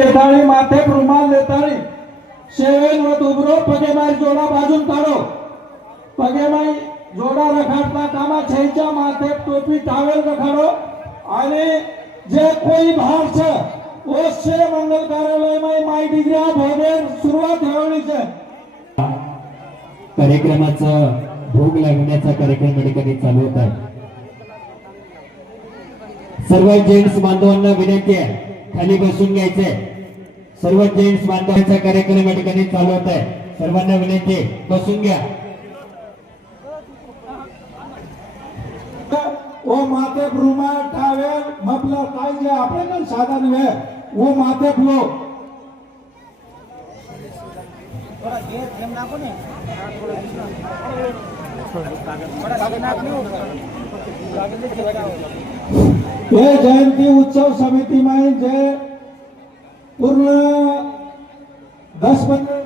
लेताळी माथे रुमाल लेताळी शेवेल व दुबरो पगेमाई जोडा बाजून काढो पगेमाई जोडा रखाडता कामा छेच्या माथे टोपी टावेल रखाडो आणि जे कोई बाहर छे ओसे मंगल कार्यालय में माई डिग्री भोगे सुरुवात होवली छे। कार्यक्रमाचा भोग लागण्याचा कार्यक्रम या ठिकाणी चालू होत आहे। सर्व जेंट्स बांधवांना विनंती आहे खाली बसून घ्यायचे। सर्व जेंट्स बांधवांचा कार्यक्रम या ठिकाणी चालू होत आहे। सर्वांना विनंती आहे बसून घ्या। वो माथे रुमाल टावेल मफलर काय जे आपण साधन है वो माथे लो ये जयंती उत्सव समिति में जे पूर्ण 10-15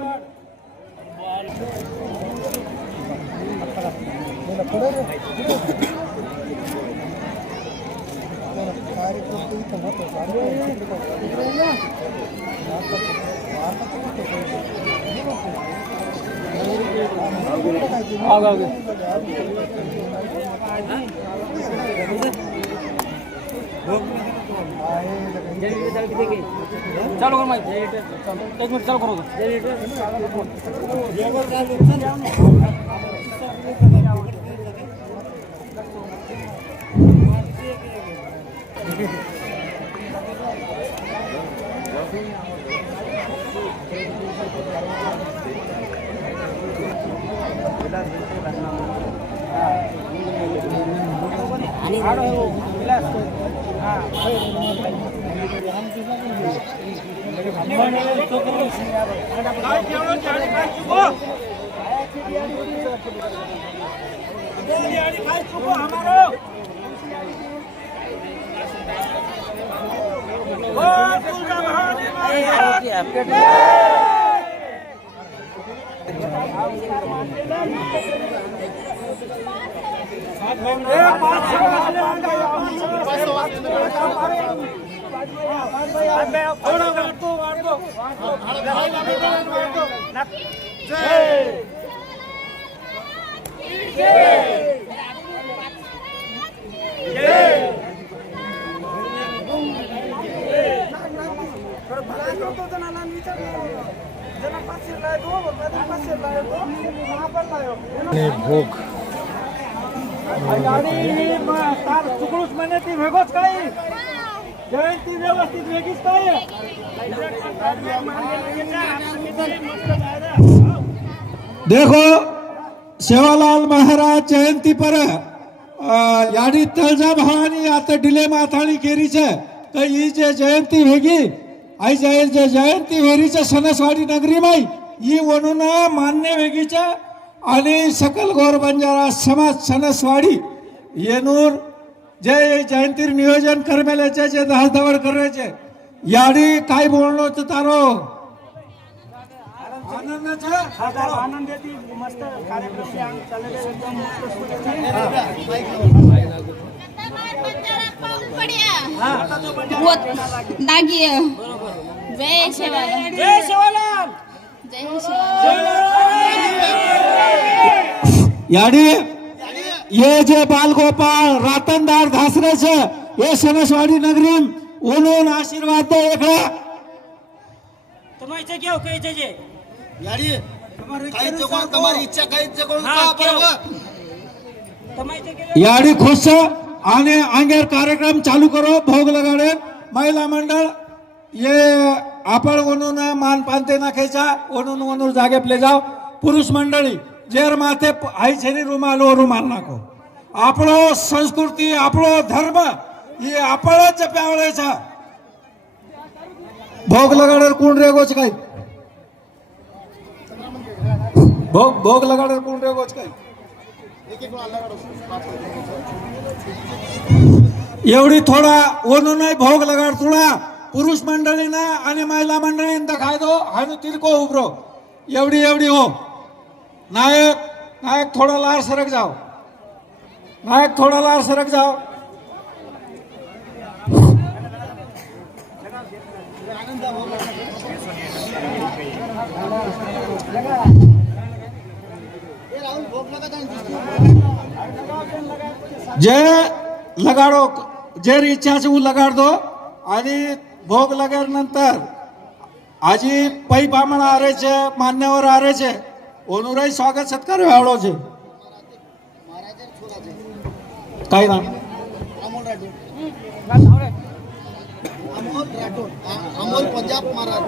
चालू कर माहिती 1 मिनिट चालू करू भोग चुकडूस म्हणे ती वेगळच काय जयंती व्यवस्थित वेगळीच काय देखो सेवालाल महाराज जयंती पर याडी तळजा भवानी आता डिले माथाणी केरी छे तो ई जे जयंती वेगी आई जे जयंती वेरीचे सणसवाडी नगरी माई ई वणून मान्य वेगीचे आणि सकल गौर बंजारा समाज सणसवाडी येनूर जे जयंती नियोजन करमेल्याचे जे दहादवड करायचे याडी काय बोलणं ते तारो आनंदाची मस्त कार्यक्रम जय शिवालाल जय शिवालाल जय याडी ये जे बालगोपाल रातनदार घासरे से ये सणसवाडी नगरी ओनून आशीर्वाद दे एकड़ा तुम्हारे क्या कहे जे याडी तुम्हारी इच्छा काही बरोबर याडी खुश आने आंगेर कार्यक्रम चालू करो भोग लगाड़े महिला मंडल ये आपण वनून मान पानते नाखेचा वनून वनूर जागे प्ले जाओ पुरुष मंडळी जेर माथे आई छेनी रुमाल ओ रुमाल नाखो आपलो संस्कृती आपलो धर्म ये आपणच प्यावळेचा भोग लगाड़े कोण रेगोच काय भोग लगाड़े कोण रेगोच काय एवढी थोडा वनू नाही भोग लगाड थोडा पुरुष मंडळी ना आणि महिला मंडळी खाय दो हानु तिरको उभरो एवढी एवढी हो नायक थोड़ा लार सरक जाओ नायक थोड़ा लार सरक जाओ जे लगाडो जे इच्छा છે હું લગાડ દો અને ભોગ લગાડ નંતર આજી પೈ બામણ આરે છે માન્યવર આરે છે ઓનુરાઈ સ્વાગત સત્કાર વાળો છે કઈ નામ अमोल राठोड अमोल पंजाब महाराज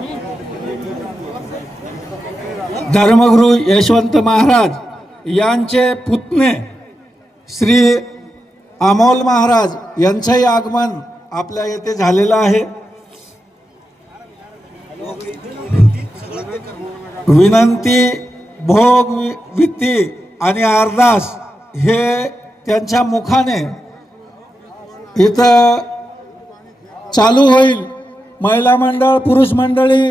धर्मगुरु यशवंत महाराज यांचे पुतणे श्री अमोल महाराज यांचंही आगमन आपल्या येथे झालेलं आहे. विनंती भोग वित्ती आणि अरदास हे त्यांच्या मुखाने इथं चालू होईल. महिला मंडळ पुरुष मंडळी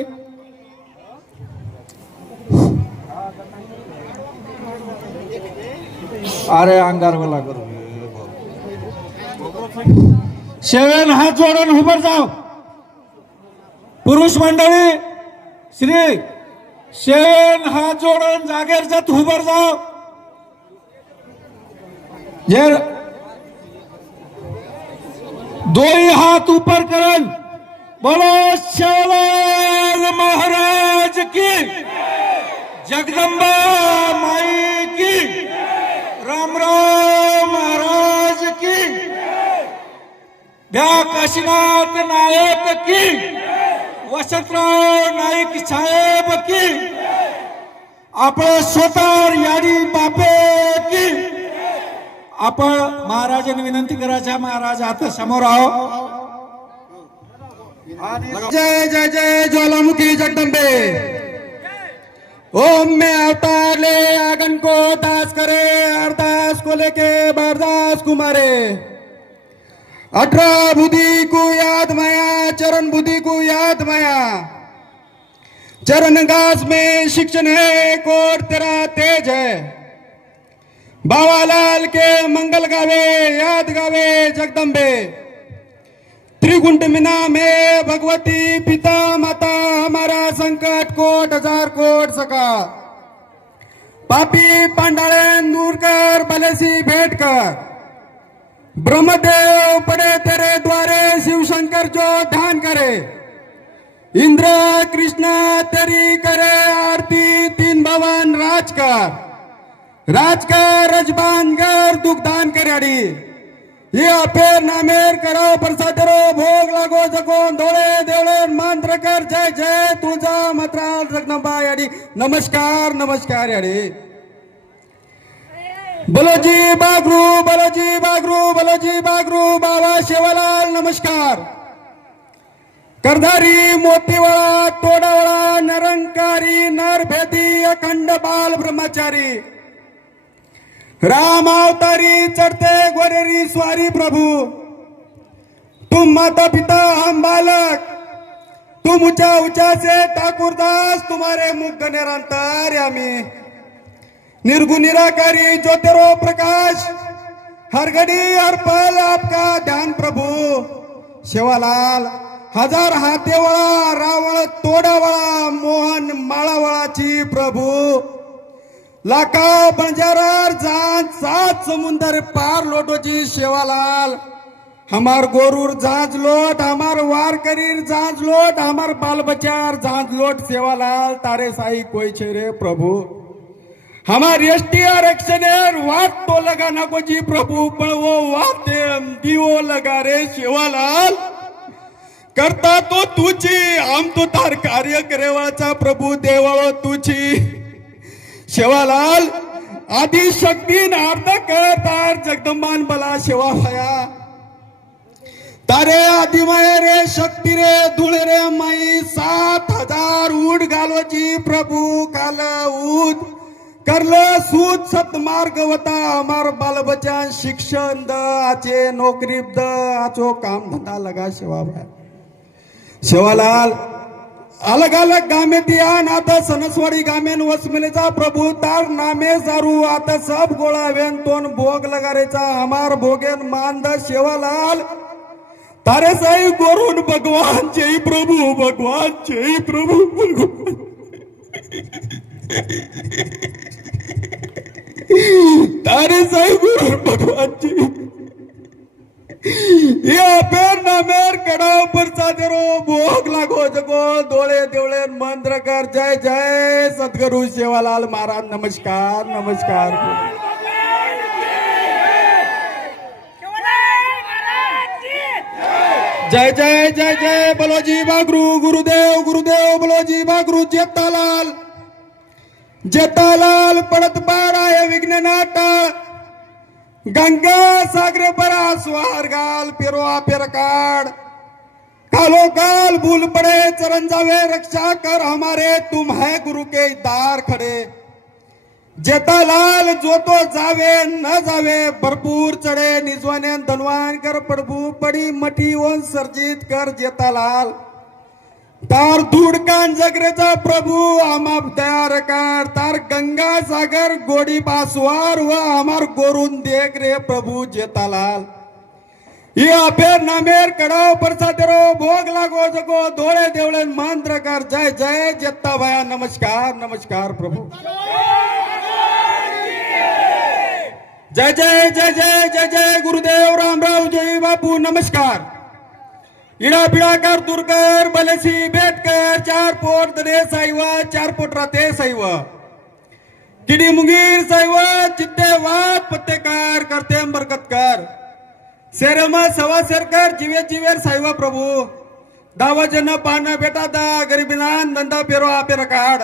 अरे अंगारवाला करू शेवेन हात जोडून उभं जाव. पुरुष मंडळी श्री शेवेन हात जोडून जागेर जात उभं जाव. जे दोई हाथ ऊपर करन बोलो शेवालाल महाराज की जगदंबा माई की राम राम महाराज की द्या काशीनाथ नायक की वसंतराव नाईक साहेब की आपण स्वतः यादी बापे की आपण महाराजांनी विनंती करायच्या. महाराज आता समोर आहो. जय जय जय ज्वालामुखी जगदम्बे. ओम में अवतार ले आगन को दास करे अरदास को लेके बारदास कुमारे. 18 बुद्धि को याद माया चरण बुद्धि को याद माया. चरण घास में शिक्षण है कोट तेरा तेज है. बाबालाल के मंगल गावे याद गावे जगदम्बे. त्रिगुंड मीना में भगवती पिता माता हमारा संकट कोट हजार कोट सका. पापी पांडाळे दूर कर भलेसी भेंट कर. ब्रह्मदेव पड़े तेरे द्वारे शिव शंकर जो ध्यान करे. इंद्र कृष्ण तेरी करे आरती तीन भवन राजकर रजबानगर दुखदान कराडी. ये अपेर नामेर करो प्रसादरो भोग लागो जगोन धोळे देवळे मंत्र कर जय जय तुझा मात्रा जगदंबा याडी. नमस्कार नमस्कार याडी. बलोजी बागरू बलोजी बागरू बलोजी बागरू बाबा शेवालाल नमस्कार. करधारी मोतीवाळा तोडावाळा निरंकारी नरभेदी अखंड बाल ब्रह्मचारी. राम अवतारी चढ़ते गोरेरी स्वारी प्रभु. तुम माता पिता हम बालक. तुम ऊंचा ऊंचा से ठाकुरदास तुम्हारे मुख निरंतर यामी. निर्गुण निराकारी ज्योतिरो प्रकाश हर घड़ी हर पल आपका ध्यान प्रभु. शेवालाल हजार हातेवाळा रावण तोडावाळा मोहन माळावाळाची प्रभु. लाखा बंजारार जांच सात समुंदर पार लोटोची शेवालाल. हमार गोरूर जांच लोट हमार वार करीर जांच लोट हमार बाल बचार जांच लोट शेवालाल तारे साई कोई छे रे प्रभु. हमार एसटी आरक्षण वाट तो लगा नको जी प्रभु पण वो वाटे दिवो लगा रे शेवालाल. करता तो तुझी आम तो तार कार्य करेवाचा प्रभु देवाळो तुझी. शेवालाल आदि शक्ती नार्द कर तार जगदंबान बला शेवा भया. तारे आदिमय रे शक्ती रे धुळे रे माई 7000 ऊट घालवची प्रभु काल ऊद करल सूत सत मार्ग वता. हमार बाल बच्चा शिक्षण द आचे नोकरी द आचो काम धंदा लगा शेवा भया. शेवालाल अलग अलग गामे दिया आता सनसवाडी गामेन वसमिलेचा प्रभु तार नामे जारू आता सब गोळावेन तोन भोग लगारेचा हमार भोगेन मानद शेवालाल. तारे साई गोरून भगवान जय प्रभु भगवान जय प्रभु भगवान तारे साई गोरून भगवान जय या पेर ना मेर कडाव पर सादरो भोग लागो जगो डोळे देवळे मंत्र कर जय जय सद्गुरु सेवालाल महाराज नमस्कार नमस्कार जय जय जय जय बलोजी बागरू गुरुदेव गुरुदेव बलोजी बागरू जेतालाल जेतालाल पडत पाराय विघ्न नाटा गंगा सागर परा स्वार गाल पेरवा पेरकाड कालो काल भूल पड़े चरण जावे रक्षा कर हमारे तुम है गुरु के दार खड़े जेतालाल जो तो जावे न जावे भरपूर चढ़े निजवाने धनवान कर प्रभु पड़ी मठी वन सर्जित कर जेतालाल तार धूडकान जगरेचा प्रभु आमाप दयार कर तार गंगा सागर गोडी पासवार व आमार गोरून देख रे प्रभु जेतालाल ये अपेर नामेर कडाव परसादेरो भोग लागो जगो धोळे देवळे मंत्र कर जय जय जेत्ता भया नमस्कार नमस्कार प्रभु जय जय जय जय जय जय गुरुदेव रामराव जय बापू नमस्कार इडा बिडाकार दुर्कर बलेसी बेटकर चार पोट दरे साईव चार पोट राते साईव किडी मुंगीर साईव चित्ते वाद पत्तेकार करते बरकतकर सेरमा सवा सरकार जीवे जीवेर साईव प्रभु दावा जन पाना बेटा दा गरीबिनान धंदा पेरो आपे रकाड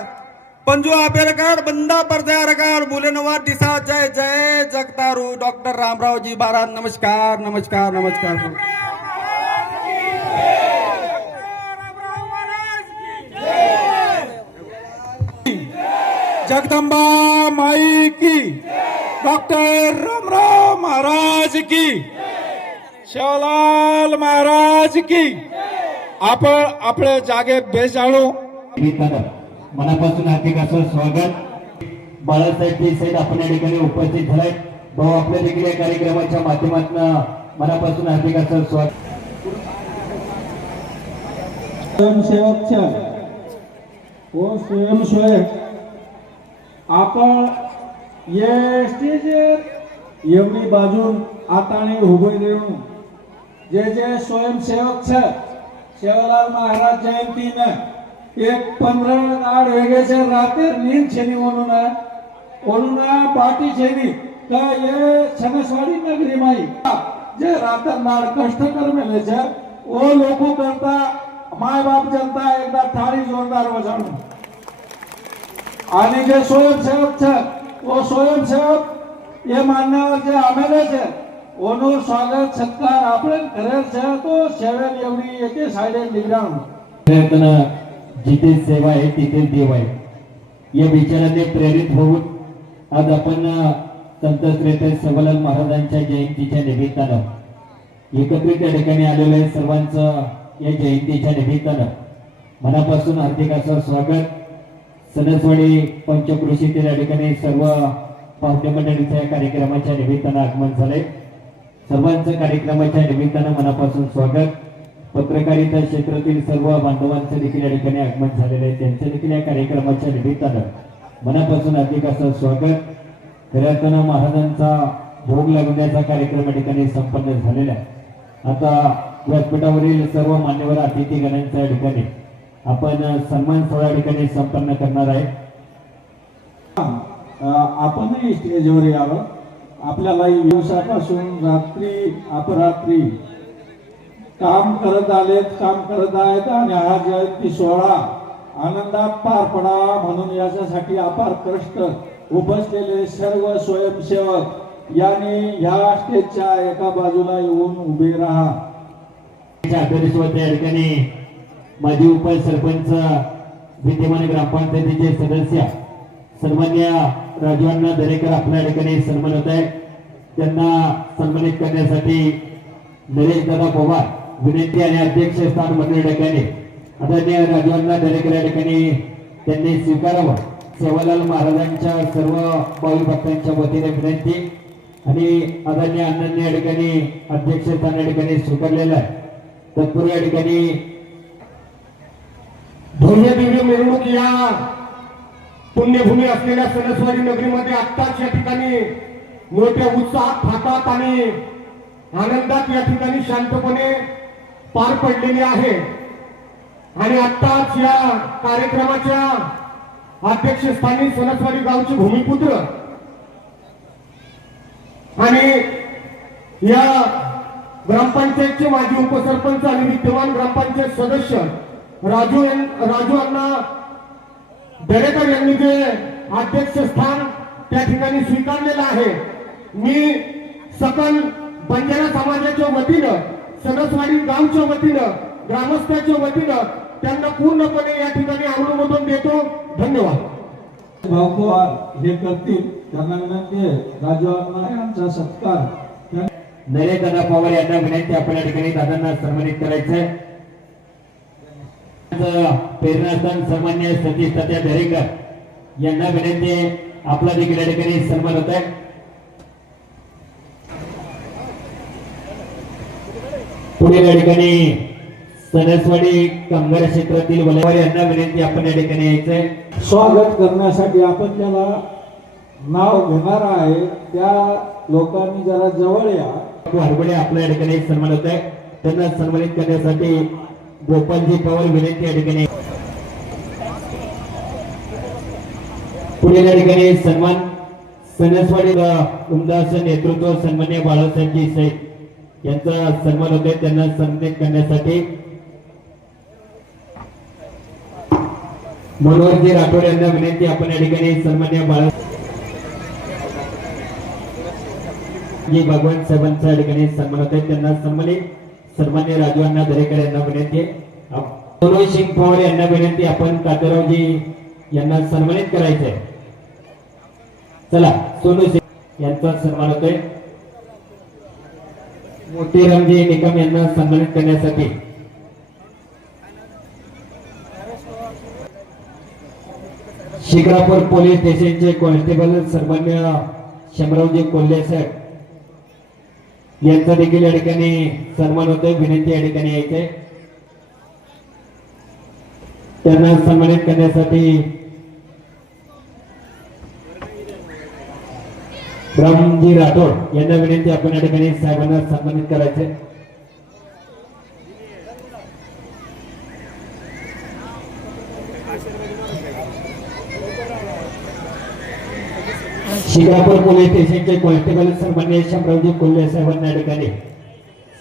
पंजो आपे रकाड बंदा परदया रकाड बुलेनवा दिशा जय जय जगतारू डॉक्टर रामराव जी महाराज नमस्कार नमस्कार नमस्कार जगदंबा माई की डॉक्टर रामराव महाराज की शिवलाल महाराज की आपण आपल्या जागे बेजाळू मनापासून हार्दिक असं स्वागत बाळासाहेब जी साहेब आपण या ठिकाणी उपस्थित झालाय भाऊ आपल्या देखील या कार्यक्रमाच्या माध्यमातून मनापासून हार्दिक असं स्वागत स्वयंसेवकच्या व स्वयंसेवक आपण ये स्टेजर एवढी बाजून आताने उभे देऊन जे जे स्वयंसेवक छ सेवालाल महाराज जयंतीनं एक 15 आड वेगळेचे रातेर नींद छेनी म्हणून पाटी छेनी का ये छनसवाडी नगरी माई जे रातर नाड कष्ट कर मेले छे ओ लोको करता माय बाप जनता एकदा थाळी जोरदार वाजवून आणि जे स्वयंसेवक छे ओ स्वयंसेवक ये मान्यवर जे आमेले छे ओનું સ્વાગત સત્કાર આપણે કરે છે તો સેવેન એવડી એકે સાઈડે નિગરાણ जिथे सेवा आहे तिथे देव आहे या विचाराने प्रेरित होऊन आज आपण संत श्रेष्ठ सेवालाल महाराजांच्या जयंतीच्या निमित्तानं एकत्रित या ठिकाणी आलेलो आहे सर्वांचं या जयंतीच्या निमित्तानं मनापासून हार्दिक असं स्वागत सणसवाडी पंचकृषीतील या ठिकाणी सर्व पाहुणे मंडळीच्या या कार्यक्रमाच्या निमित्तानं आगमन झालंय सर्वांचं कार्यक्रमाच्या निमित्तानं मनापासून स्वागत पत्रकारिता क्षेत्रातील सर्व बांधवांचं देखील या ठिकाणी आगमन झालेलं आहे त्यांचं देखील या कार्यक्रमाच्या निमित्तानं मनापासून हार्दिक असं स्वागत खऱ्या अर्थानं महाराजांचा भोग लागण्याचा कार्यक्रम या ठिकाणी संपन्न झालेला आहे आता व्यासपीठावरील सर्व मान्यवर अतिथीगणांच्या या ठिकाणी आपण सन्मान सोहळा या ठिकाणी संपन्न करणार आहे आपणही स्टेजवर यावं आपल्याला दिवसापासून रात्री अपरात्री काम करत आहेत आणि हा जयंती सोहळा आनंदात पार पडावा म्हणून याच्यासाठी अपार कष्ट उपसलेले सर्व स्वयंसेवक यांनी ह्या स्टेजच्या एका बाजूला येऊन उभे राहा या ठिकाणी माजी उपसरपंच विद्यमान ग्रामपंचायतीचे सदस्य सन्मान्य राजवांना दरेकर आपल्या ठिकाणी सन्मान होत आहे त्यांना सन्मानित करण्यासाठी नरेश दादा पवार विनंती आणि अध्यक्षस्थान मंडळ ठिकाणी आदरणीय राजवांना दरेकर या ठिकाणी त्यांनी स्वीकारावं सेवालाल महाराजांच्या सर्व भावी भक्तांच्या वतीने विनंती आणि आदरणीय अण्णांनी या ठिकाणी अध्यक्षस्थान या ठिकाणी स्वीकारलेलं आहे तत्पूर्वी या ठिकाणी भव्य दिव्य मिरवणूक या पुण्यभूमी असलेल्या सणसवाडी नगरीमध्ये आत्ताच या ठिकाणी मोठ्या उत्साहात थाटात आणि आनंदात या ठिकाणी शांतपणे पार पडलेली आहे. आणि आत्ताच या कार्यक्रमाच्या अध्यक्षस्थानी सणसवाडी गावचे भूमिपुत्र आणि या ग्रामपंचायतचे माजी उपसरपंच आणि विद्यमान ग्रामपंचायत सदस्य राजू अण्णा दरेकर यांनी जे अध्यक्षस्थान त्या ठिकाणी स्वीकारलेलं आहे. मी सकल बंजारा समाजाच्या वतीनं, सणसवाडी गावच्या वतीनं, ग्रामस्थांच्या वतीनं त्यांना पूर्णपणे या ठिकाणी अनुमोदन देतो. धन्यवाद. भाऊ पवार हे करतील त्यांना विनंती आहे. राजू अण्णा यांचा सत्कार नरेश दादा पवार यांना विनंती आपण या ठिकाणी दादांना सन्मानित करायचंय. प्रेरणास्थान सन्मान्य सतीश तात्या दरेकर यांना विनंती आहे. आपला देखील या ठिकाणी सन्मान होत आहे. पुढे या ठिकाणी सणसवाडी कामगार क्षेत्रातील वलवारी यांना विनंती आपण या ठिकाणी यायचंय. स्वागत करण्यासाठी आपण त्याला नाव घेणार आहे त्या लोकांनी जरा जवळ या. हरबडे आपल्या या ठिकाणी सन्मान होत आहे. त्यांना सन्मानित करण्यासाठी गोपालजी पवार विनंती या ठिकाणी. पुढे या ठिकाणी सन्मान सणसवाडी उमदास नेतृत्व सन्मान्य बाळासाहेबजी सैद यांचा सन्मान होत आहे. त्यांना सन्मानित करण्यासाठी मनोहरजी राठोड यांना विनंती आपण या ठिकाणी सन्मान्य बाळा भगवान साहेबांचा या ठिकाणी सन्मान होत आहे. त्यांना सन्मान्य राजू अण्णा दरेकर यांना विनंती आहे. मनोज सिंग पवार यांना विनंती आपण कातेरावजी यांना सन्मानित करायचंय. चला सोनू सिंग यांचा सन्मान होतोय. मोतीरामजी निकम यांना सन्मानित करण्यासाठी शिक्रापूर पोलीस स्टेशनचे कॉन्स्टेबल सन्मान्य शंभरावजी कोल्हे साहेब यांचा देखील या ठिकाणी सन्मान होतोय. विनंती या ठिकाणी यायचंय. त्यांना सन्मानित करण्यासाठी रामजी राठोड यांना विनंती आपण या ठिकाणी साहेबांना सन्मानित करायचे. शिक्रापूर पोलीस स्टेशनचे कॉन्स्टेबल सन्मान्य शंभरावजी कोल्हे साहेबांना या ठिकाणी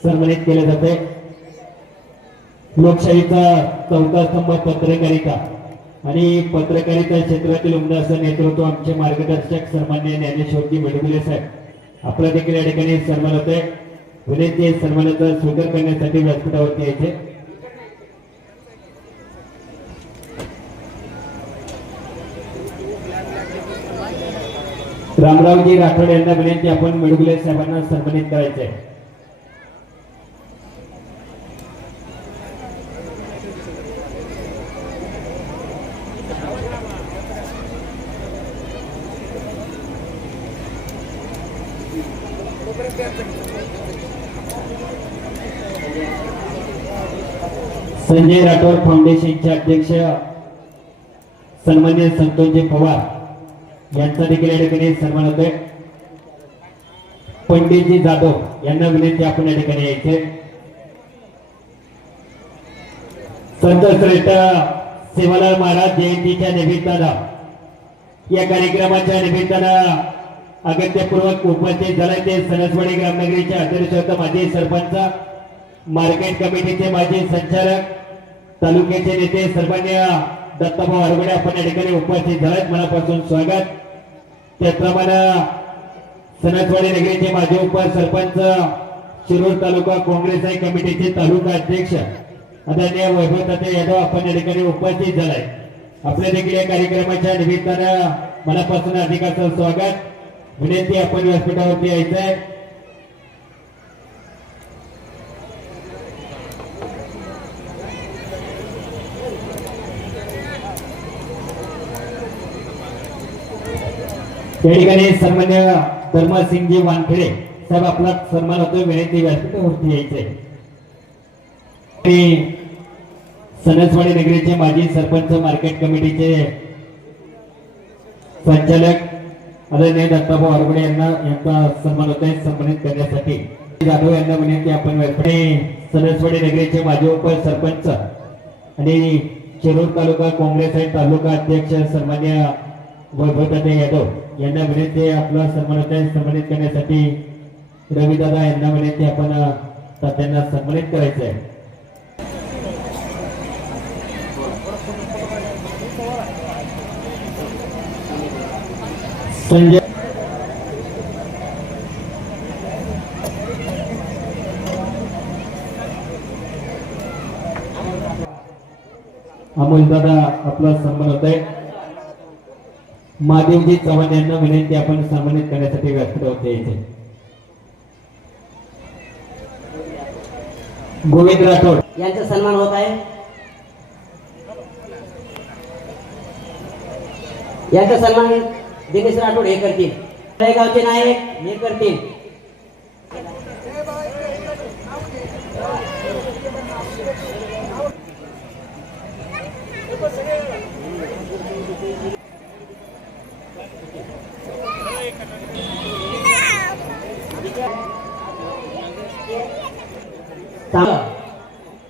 सन्मानित केले जाते. लोकशाहीचा चौथा स्तंभ पत्रकारिता आणि पत्रकारिता क्षेत्रातील उमदा नेतृत्व आमचे मार्गदर्शक सन्मान्य ज्ञानेश्वरजी मेडगुले साहेब आपला देखील या ठिकाणी सन्मान होत आहे. विनंती सन्मानाचा स्वीकार करण्यासाठी व्यासपीठावरती यायचे. रामरावजी राठोड यांना विनंती आपण मेडगुले साहेबांना सन्मानित करायचे. संजय राठोड फाउंडेशनचे अध्यक्ष सन्मान्य संतोषजी पवार यांचा देखील या ठिकाणी सन्मान होतोय. पंडितजी जाधव यांना विनंती आपण या ठिकाणी यायचे. संत श्रेष्ठ सेवालाल महाराज जयंतीच्या निमित्तानं या कार्यक्रमाच्या निमित्तानं अगत्यपूर्वक उपस्थित झाले ते सणसवाडी ग्रामनगरीचे अध्यक्ष माजी सरपंच, मार्केट कमिटीचे माजी संचालक, तालुक्याचे नेते सन्मान्य दत्ताभाऊ हरबडे आपण या ठिकाणी उपस्थित झालेत. मनापासून स्वागत. त्याचप्रमाणे सणसवाडी नगरीचे माजी उपसरपंच, शिरूर तालुका काँग्रेस कमिटीचे तालुका अध्यक्ष आदरणीय वैभव तात्या यादव आपण या ठिकाणी उपस्थित झालाय. आपल्या देखील या कार्यक्रमाच्या निमित्तानं मनापासून अधिकाचं स्वागत. विनंती आपण व्यासपीठावरती यायचंय. या ठिकाणी सन्मान्य धर्मसिंगजी वानखेडे साहेब आपला सन्मान होतोय. विनंती व्यासपीठावरती यायचंय. सणसवाडी नगरीचे माजी सरपंच मार्केट कमिटीचे संचालक आदरणीय दत्ताभाऊ हरगुडे यांचा सन्मान होत आहे. सन्मानित करण्यासाठी जाधव यांना विनंती आपण व्यक्त. सणसवाडी नगरीचे माजी उपसरपंच आणि शिरूर तालुका काँग्रेस आणि तालुका अध्यक्ष सन्मान्य वैभवदादा यादव यांना विनंती आपला सन्मान होत आहे. सन्मानित करण्यासाठी रविदादा यांना विनंती आपण त्यांना सन्मानित करायचं आहे. संजय अमोल दादा आपला सन्मान होत आहे. महादेवजी चव्हाण यांना विनंती आपण सन्मानित करण्यासाठी व्यक्त होते. गोविंद राठोड यांचा सन्मान होत आहे. यांचा सन्मान दिनेश राठोड हे करतील. गावचे नायक हे करतील.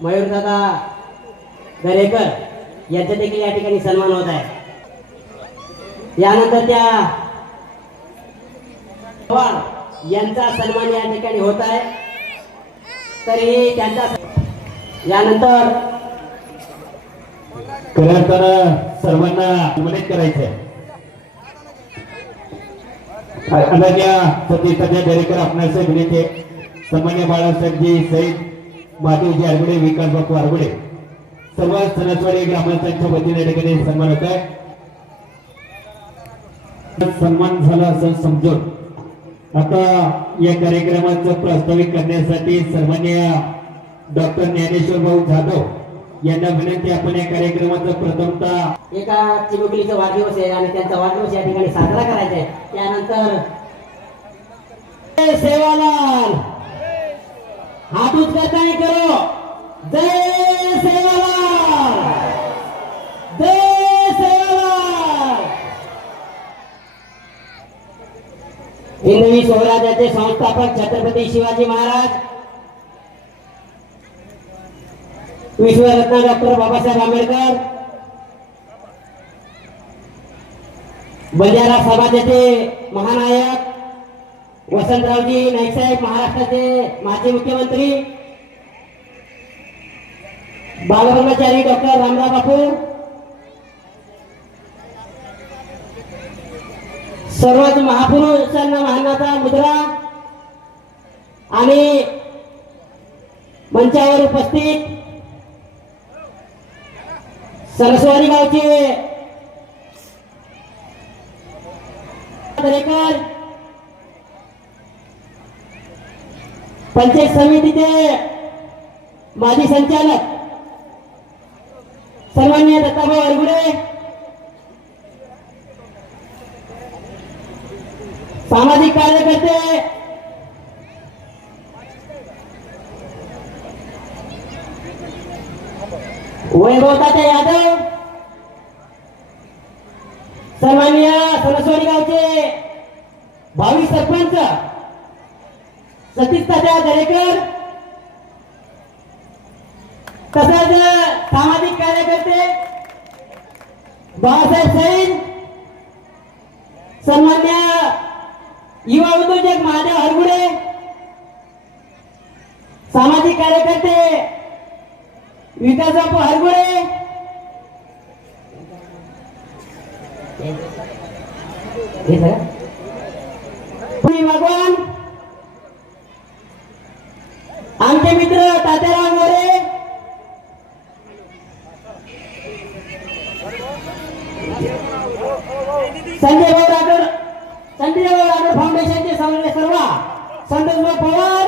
मयूरदादा दरेकर यांचा देखील या ठिकाणी सन्मान होत आहे. यानंतर त्या यांचा सन्मान या ठिकाणी होत आहे. तरी त्यांचा यानंतर खरं तर सर्वांना सन्मानित करायचंय. अनन्या सतीसध्या दरेकर आपणास विनंती. सन्मान्य बाळासाहेबजी सहित माधवजी आरगुडे विकास बापू आरगुडे सर्व सणसवाडी ग्रामस्थांच्या वतीने ठिकाणी सन्मान होत आहे. सन्मान झाला असं समजून आता या कार्यक्रमाचं प्रास्ताविक करण्यासाठी सन्मान्य डॉक्टर ज्ञानेश्वर भाऊ जाधव यांना विनंती आपण या कार्यक्रमाचं प्रथमतः एका चिमुकलीचा वाढदिवस आहे आणि त्यांचा वाढदिवस या ठिकाणी साजरा करायचा आहे. त्यानंतर सेवालाल हाथ उच करता नहीं करो. जय सेवालाल, जय सेवालाल. हिंदवी स्वराज्याचे संस्थापक छत्रपती शिवाजी महाराज, विश्वरत्न डॉक्टर बाबासाहेब आंबेडकर, बंजारा समाजाचे महानायक वसंतरावजी नाईक साहेब, महाराष्ट्राचे माजी मुख्यमंत्री, बालब्रह्मचारी डॉक्टर रामराव बापू, सर्वच महापुरुषांना मानण्याचा मुद्रा आणि मंचावर उपस्थित सणसवाडी गावचे दरेकर, पंचायत समितीचे माजी संचालक सन्माननीय दत्ताभाऊ हरगुडे, सामाजिक कार्यकर्ते वैभवदादा यादव, सन्माननीय सणसवाडी गावचे भावी सरपंच सतीशदादा दरेकर, तसंच सामाजिक कार्यकर्ते बाळासाहेब सैन, सन्मान्य युवा उद्योजक महादेव हरगुडे, सामाजिक कार्यकर्ते विकास बापू हरगुडे, भगवान, आमचे मित्र तात्याराव मोरे, संजय भाऊ राठोड फाउंडेशनचे सर्व Santosh Pawar,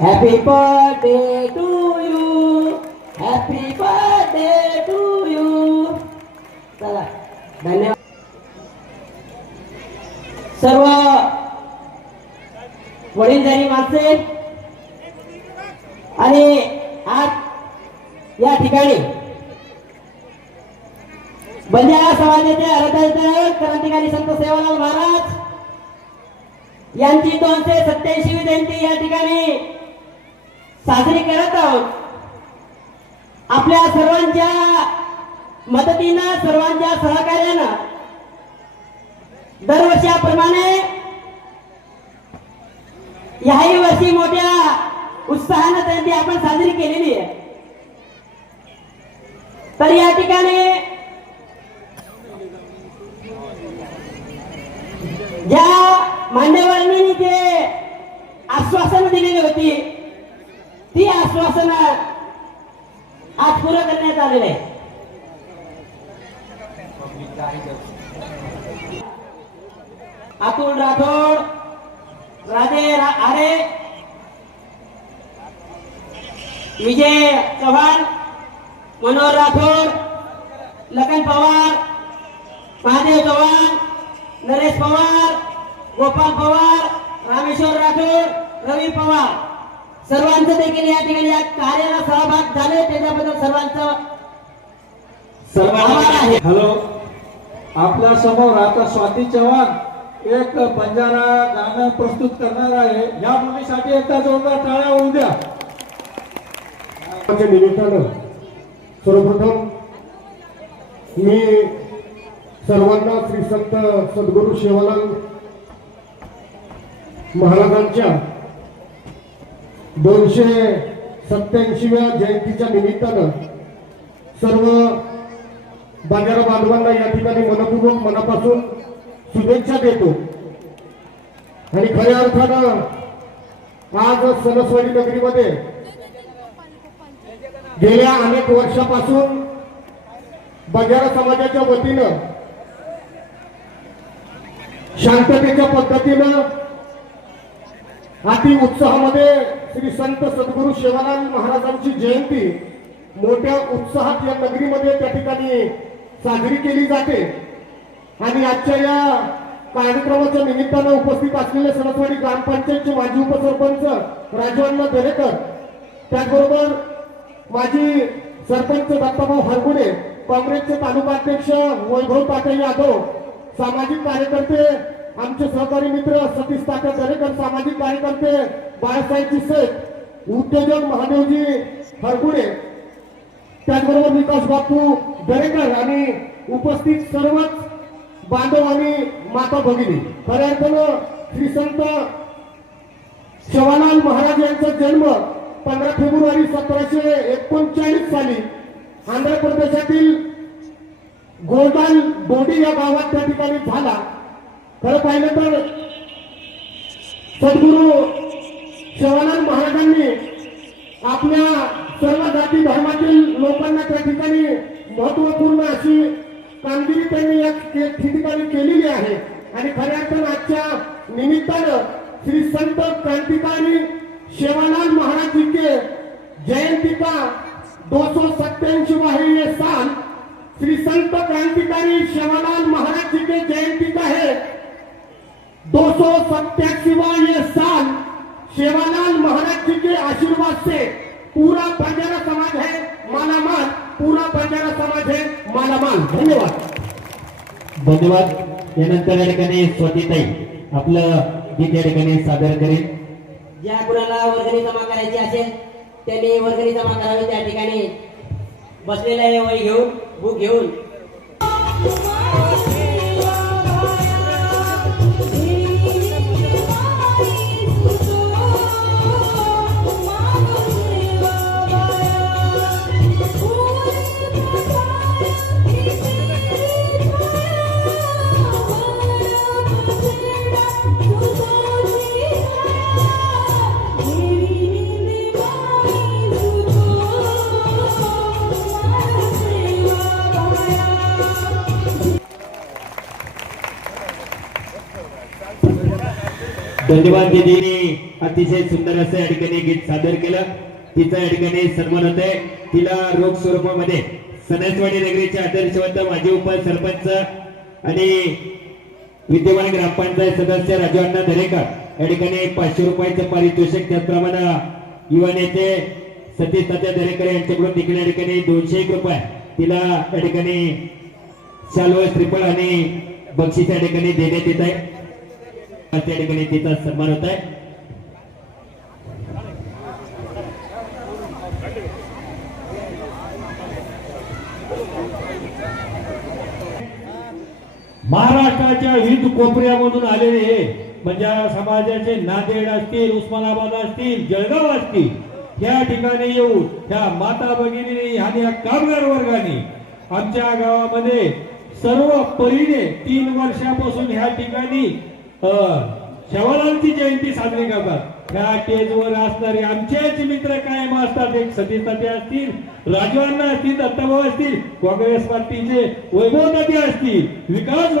happy birthday to you, happy birthday to you. चला धन्यवाद. सर्व वडीलधारी माणसे आणि आज या ठिकाणी बंजारा समाजाचे आराध्य क्रांतिकारी संत सेवालाल महाराज यांची 287वी जयंती या ठिकाणी साजरी करत आहोत. आपल्या सर्वांच्या मदतीनं, सर्वांच्या सहकार्यानं दरवर्षाप्रमाणे याही वर्षी मोठ्या उत्साहानं जयंती आपण साजरी केलेली आहे. तर या ठिकाणी ज्या मान्यवरांनी जे आश्वासन दिलेली होती ती आश्वासनं आज पूर्ण करण्यात आलेले आहे. अतुल राठोड, राधे आरे, विजय चव्हाण, मनोहर राठोड, लखन पवार, महादेव चव्हाण, नरेश पवार, गोपाल पवार, रामेश्वर राठोड, रवी पवार सर्वांचं देखील या ठिकाणी या कार्याला सहभाग झाले त्याच्याबद्दल सर्वांचं आभार आहे. हॅलो, आपल्या समोर आता स्वाती चव्हाण एक बंजारा गाणं प्रस्तुत करणार आहे. या भूमीसाठी एकदा जोरदार टाळ्या होऊ द्या. च्या निमित्तानं सर्वप्रथम मी सर्वांना श्री संत सद्गुरू सेवालाल महाराजांच्या 287व्या जयंतीच्या निमित्तानं सर्व बांजारा बांधवांना या ठिकाणी मनपूर्वक मनापासून शुभेच्छा देतो. आणि खऱ्या अर्थानं आज सणसवाडी नगरीमध्ये गेल्या अनेक वर्षापासून बंजारा समाजाच्या वतीनं शांततेच्या पद्धतीनं अति उत्साहामध्ये श्री संत सद्गुरू सेवालाल महाराजांची जयंती मोठ्या उत्साहात या नगरीमध्ये त्या ठिकाणी साजरी केली जाते. आणि आजच्या या कार्यक्रमाच्या निमित्तानं उपस्थित असलेले सणसवाडी ग्रामपंचायतचे माजी उपसरपंच राजवण्णा दरेकर, त्याचबरोबर माजी सरपंच दत्ताभाऊ हरगुडे, काँग्रेसचे तालुका अध्यक्ष वैभव तात्या यादव, सामाजिक कार्यकर्ते आमचे सहकारी मित्र सतीश तात्या दरेकर, सामाजिक कार्यकर्ते बाळासाहेब चिसेट, उद्योजक महादेवजी हरगुडे, त्याचबरोबर विकास बापू दरेकर आणि उपस्थित सर्वच बांधव आणि माता भगिनी. खऱ्या अर्थानं श्री संत सेवालाल महाराज यांचा जन्म 15 फेब्रुवारी 1739 साली आंध्र प्रदेशातील गोल्डन डोडी या गावात त्या ठिकाणी झाला. खरं पाहिलं तर सद्गुरू सेवालाल महाराजांनी आपल्या सर्व जाती धर्मातील लोकांना त्या ठिकाणी महत्वपूर्ण अशी कामगिरी त्यांनी या ठिकाणी केलेली आहे. आणि खऱ्या अर्थानं आजच्या निमित्तानं श्री संत क्रांतिकारी सेवालाल महाराज जी के जयंती का 287वां है ये साल. श्री संत क्रांतिकारी सेवालाल महाराज जी के जयंती का है 287वां ये साल. सेवालाल महाराज जी के आशीर्वाद से पूरा बंजारा समाज है मालामाल, पूरा बंजारा समाज है मालामाल. धन्यवाद. धन्यवाद. यानंतर या ठिकाणी स्वातीताई आपलं गीत या ठिकाणी सादर करेल. ज्या कुणाला वर्गणी जमा करायची असेल त्यांनी वर्गणी जमा करावी. त्या ठिकाणी बसलेलं आहे वही घेऊन, बुक घेऊन. धन्यवाद. दीदीने अतिशय सुंदर असं या ठिकाणी गीत सादर केलं. तिचा या ठिकाणी सन्मान होत आहे. तिला रोख स्वरूपामध्ये सणसवाडी नगरीचे आदर्शवंत माजी उपसरपंच आणि विद्यमान ग्रामपंचायत सदस्य राजवण्णा दरेकर या ठिकाणी 500 रुपयाचं पारितोषिक, त्याचप्रमाणे युवा नेते सतीश तात्या दरेकर यांच्याकडून देखील या ठिकाणी 201 रुपये तिला या ठिकाणी शाल्व श्रीफळ आणि बक्षीस या ठिकाणी देण्यात येत आहे. त्या ठिकाणी तिचा सन्मान होत आहे. महाराष्ट्राच्या विविध कोपऱ्यामधून आलेले हे म्हणजे समाजाचे नांदेड असतील, उस्मानाबाद असतील, जळगाव असतील, या ठिकाणी येऊन ह्या माता भगिनी आणि या कामगार वर्गाने आमच्या गावामध्ये सर्व परीने 3 वर्षापासून ह्या ठिकाणी शेवालालची जयंती साजरी करतात. ह्या स्टेजवर असणारे आमचेच मित्र कायम असतात. एक सतीश तात्या असतील, राजू अण्णा असतील, दत्ताभाऊ असतील, काँग्रेस पार्टीचे वैभव तात्या असतील, विकास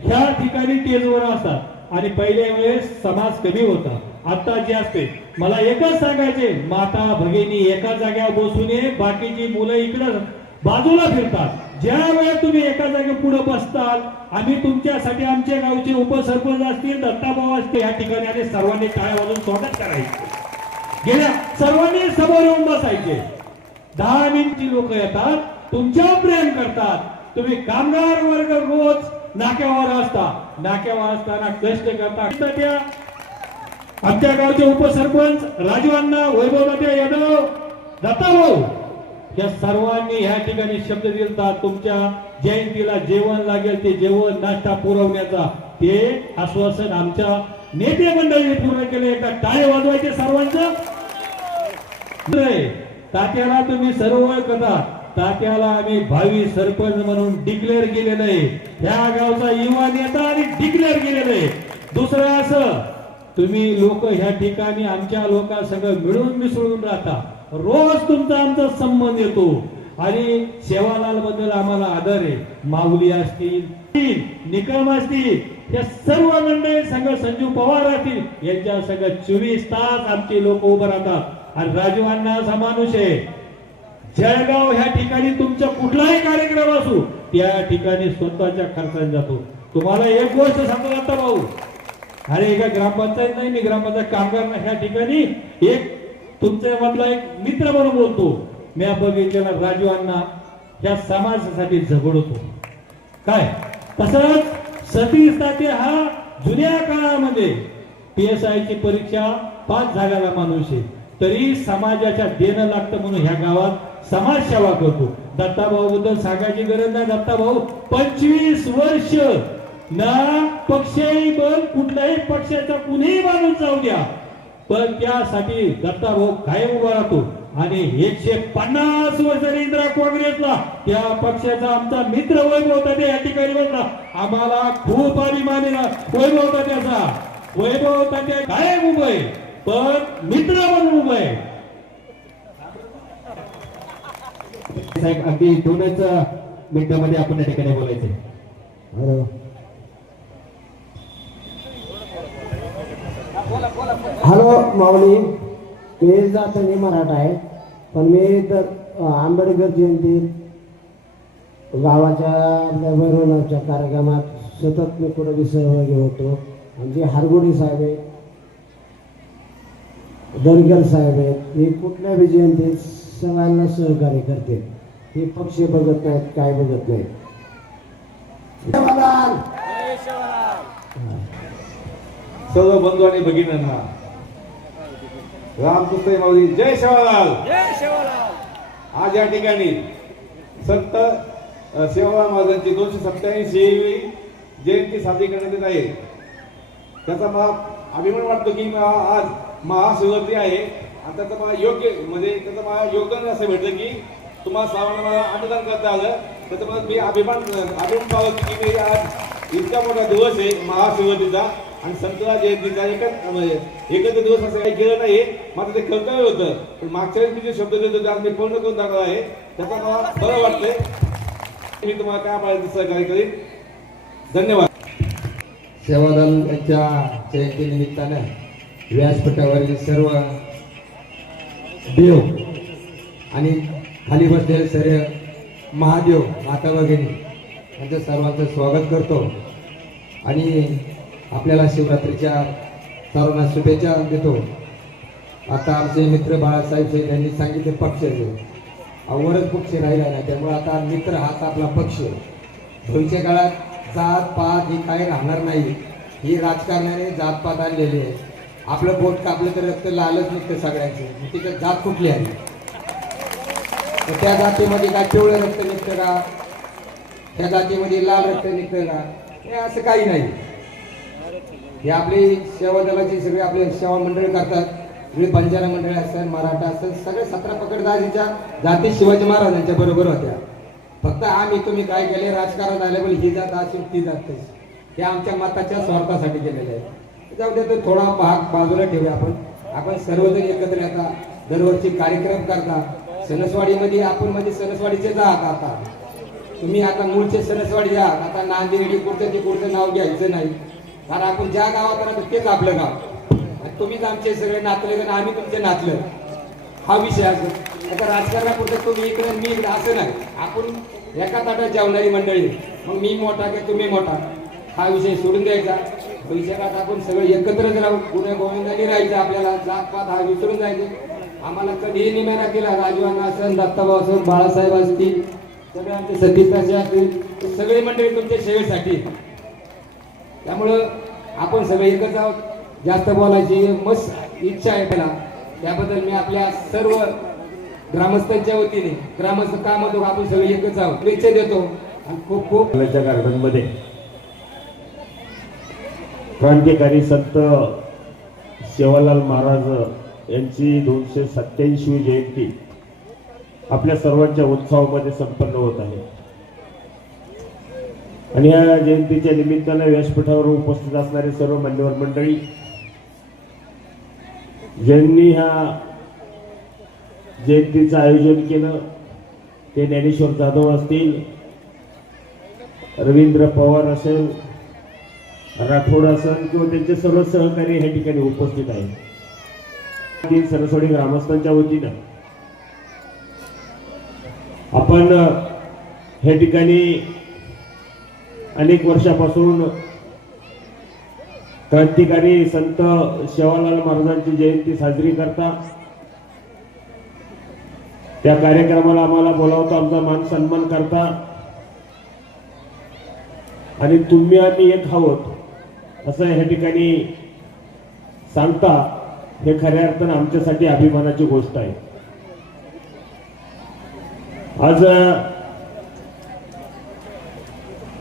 ह्या ठिकाणी स्टेजवर असतात. आणि पहिल्या वेळेस समाज कमी होता, आता जे असते. मला एकच सांगायचे, माता भगिनी एका जाग्यावर बसून बाकीची मुलं इकडं बाजूला फिरतात. ज्या वेळेस तुम्ही एका जागेवर पुढे बसताल, आम्ही तुमच्यासाठी आमच्या गावचे उपसरपंच असतील, दत्ताभाऊ असतील, या ठिकाणी आले सर्वांनी टाळ्या वाजवून स्वागत करायचे. गेल्या सर्वांनी समोर येऊन बसायचे. 10 मिनिटची लोक येतात, तुमच्यावर प्रेम करतात. तुम्ही कामगार वर्ग रोज नाक्यावर असता, नाक्यावर असताना कष्ट करता. आमच्या गावचे उपसरपंच राजू अण्णा, वैभव तात्या यादव, दत्ताभाऊ या सर्वांनी ह्या ठिकाणी शब्द दिलतात. तुमच्या जयंतीला जेवण लागेल ते जेवण नाश्ता पुरवण्याचा ते आश्वासन आमच्या नेते मंडळीने पूर्ण केले. एकदा टाळे वाजवायचे सर्वांचं. तात्याला तुम्ही सर्व ओळखता. तात्याला आम्ही भावी सरपंच म्हणून डिक्लेअर केलेलं आहे. ह्या गावचा युवा नेता आणि डिक्लेअर केलेलं आहे. दुसरं असं, तुम्ही लोक ह्या ठिकाणी आमच्या लोकांसंग मिळून मिसळून राहता. रोज तुमचा आमचा संबंध येतो आणि सेवालाल बद्दल आम्हाला आदर आहे. माऊली असतील, निकम असतील, या सर्व मंडळी संघ, संजू पवार असतील, यांच्या संघ 24 तास आमचे लोक उभं राहतात. आणि राजू अण्णा असा माणूस आहे, जळगाव ह्या ठिकाणी तुमचा कुठलाही कार्यक्रम असू त्या ठिकाणी स्वतःच्या खर्चाने जातो. तुम्हाला एक गोष्ट सांगतो आता भाऊ, अरे एका ग्रामपंचायत नाही, मी ग्रामपंचायत कामगार ह्या ठिकाणी एक तुमच्या मधला एक मित्र म्हणून बोलतो. मी बघितलेला राजू अण्णा ह्या समाजासाठी झगडतो. काय तसंच सतीश तात्या हा जुन्या काळामध्ये PSI ची परीक्षा पास झालेला माणूस आहे, तरी समाजाच्या देणं लागतं म्हणून ह्या गावात समाज सेवा करतो. दत्ताभाऊ बद्दल सांगायची गरज नाही. दत्ताभाऊ 25 वर्ष ना पक्षही बल कुठल्याही पक्षाचा कुणीही माणूस जाऊ द्या, पण त्यासाठी दत्ताभाऊ कायम उभा राहतो. आणि 150 वर्ष इंदिरा काँग्रेसला त्या पक्षाचा आमचा मित्र वैभव तात्या या ठिकाणी बसला. आम्हाला खूप अभिमान आहे वैभव तात्याचा. वैभव तात्या कायम उभं आहे, पण मित्र म्हणून उभं आहे. साहेब अगदी 2च मिनिटांमध्ये आपण या ठिकाणी बोलायचे. हॅलो माऊली, मी जातानी मराठा आहे, पण मी तर आंबेडकर जयंतीत गावाच्या भैरवनाथच्या कार्यक्रमात सतत मी कुठे सहभागी होतो. आमचे हारगोडी साहेब आहेत, दरगर साहेब आहेत, हे कुठल्या बी जयंतीत सगळ्यांना सहकार्य करते. हे पक्ष बघत नाहीत, काय बघत नाहीत. सर्व बंधू आणि भगिनींना रामकृष्ण माऊली जय सेवालाल. आज या ठिकाणी संत सेवालाल महाराजांची 287वी जयंती साजरी करण्यात येत आहे. त्याचा मला अभिमान वाटतो की आज महाशिवरात्री आहे आणि त्याचं मला योग्य म्हणजे त्याचं मला योगदान असं भेटलं की तुम्हाला सर्वांना मला अन्नदान करता आलं. त्याचं मला मी अभिमान पावतो की मी आज इतका मोठा दिवस आहे महाशिवरात्रीचा आणि संतला जयंतीचा एकच दिवस असं काही केलं नाही. मात्र ते कर्तव्य होतं, पण मागच्या वेळेस मी जे शब्द देत होते आज मी पूर्ण करून दाखवला आहे. त्याचा मला बरं वाटतंय. मी तुम्हाला काय पाहिजे सहकार्य करीन. धन्यवाद. सेवालाल यांच्या जयंती निमित्तानं व्यासपीठावरील सर्व देव आणि खाली बसलेले सर्व महादेव माता भगिनी यांचं सर्वांचं स्वागत करतो आणि आपल्याला शिवरात्रीच्या सर्वांना शुभेच्छा देतो. आता आमचे मित्र बाळासाहेब शेठ यांनी सांगितले पक्षाचे वरच पक्ष राहिला नाही, त्यामुळे आता मित्र हाच आपला पक्ष. भविष्य काळात जात पात ही काही राहणार नाही. ही राजकारणाने जातपात आणलेली आहे. आपलं बोट कापलं तर रक्त लालच निघतं सगळ्यांचं. तिच्यात जात कुठली आहे? तर त्या जातीमध्ये काय पिवळं रक्त निघतं का? त्या जातीमध्ये लाल रक्त निघतं का? हे असं काही नाही. हे आपली सेवा दलाची सगळे आपले सेवा मंडळ करतात. सगळे बंजारा मंडळ असतात, मराठा असतात, सगळे 17 पकडदारीच्या जाती शिवाजी महाराजांच्या बरोबर होत्या. फक्त आम्ही तुम्ही काय केले राजकारणात आले पण ही जात असेल ती जात हे आमच्या मताच्या स्वार्थासाठी केलेले आहे. जाऊ दे तर थोडा भाग बाजूला ठेवूया. आपण सर्वजण एकत्र येतात, दरवर्षी कार्यक्रम करता. सणसवाडीमध्ये आपण म्हणजे सणसवाडीचेच आहात. आता तुम्ही आता मूळचे सणसवाडी आहात. आता नांदेडी कुठचं ते कुठचं नाव घ्यायचं नाही, कारण आपण ज्या गावात राहतो तेच आपलं गाव. तुम्हीच आमचे सगळे नातले आणि आम्ही तुमचे नातलं, हा विषय असतो. आता राजकारणापुरतं तुम्ही इकडे मी इकडे असं नाही. आपण एका ताटात जेवणारी मंडळी, मग मी मोठा की तुम्ही मोठा हा विषय सोडून द्यायचा. भविष्यात आपण सगळे एकत्रच राहू, पुणे गोविंदाने राहायचं. आपल्याला जातपात हा विसरून जायचे. आम्हाला कधीही निमेरा केला, राजवाना असेल, दत्ताभाऊ असेल, बाळासाहेब असतील, सगळे आमचे सतीश असतील, सगळी मंडळी तुमच्या सेवेसाठी. त्यामुळं आपण सगळे एकच आहोत. जास्त बोलायची मस्त इच्छा आहे मला, त्याबद्दल मी आपल्या सर्व ग्रामस्थांच्या वतीने ग्रामस्थ काम होतो आपण सगळे एकच आहोत शुभेच्छा देतो. आणि खूप खूप गार्डन मध्ये क्रांतिकारी संत सेवालाल महाराज यांची 287वी जयंती आपल्या सर्वांच्या उत्सवामध्ये संपन्न होत आहे. आणि या जयंतीच्या निमित्तानं व्यासपीठावर उपस्थित असणारे सर्व मान्यवर मंडळी ज्यांनी ह्या जयंतीचं आयोजन केलं ते ज्ञानेश्वर जाधव असतील, रवींद्र पवार असेल, राठोड असेल किंवा त्यांचे सर्व सहकारी ह्या ठिकाणी उपस्थित आहेत. सरस्वती ग्रामस्थांच्या वतीनं आपण ह्या ठिकाणी अनेक वर्षापासून क्रांतिकारी संत सेवालाल महाराजांची जयंती साजरी करता. त्या कार्यक्रमाला आम्हाला बोलावता, आमचा मान सन्मान करता आणि तुम्ही आम्ही एक आहोत असं ह्या ठिकाणी सांगता. हे खऱ्या अर्थानं आमच्यासाठी अभिमानाची गोष्ट आहे. आज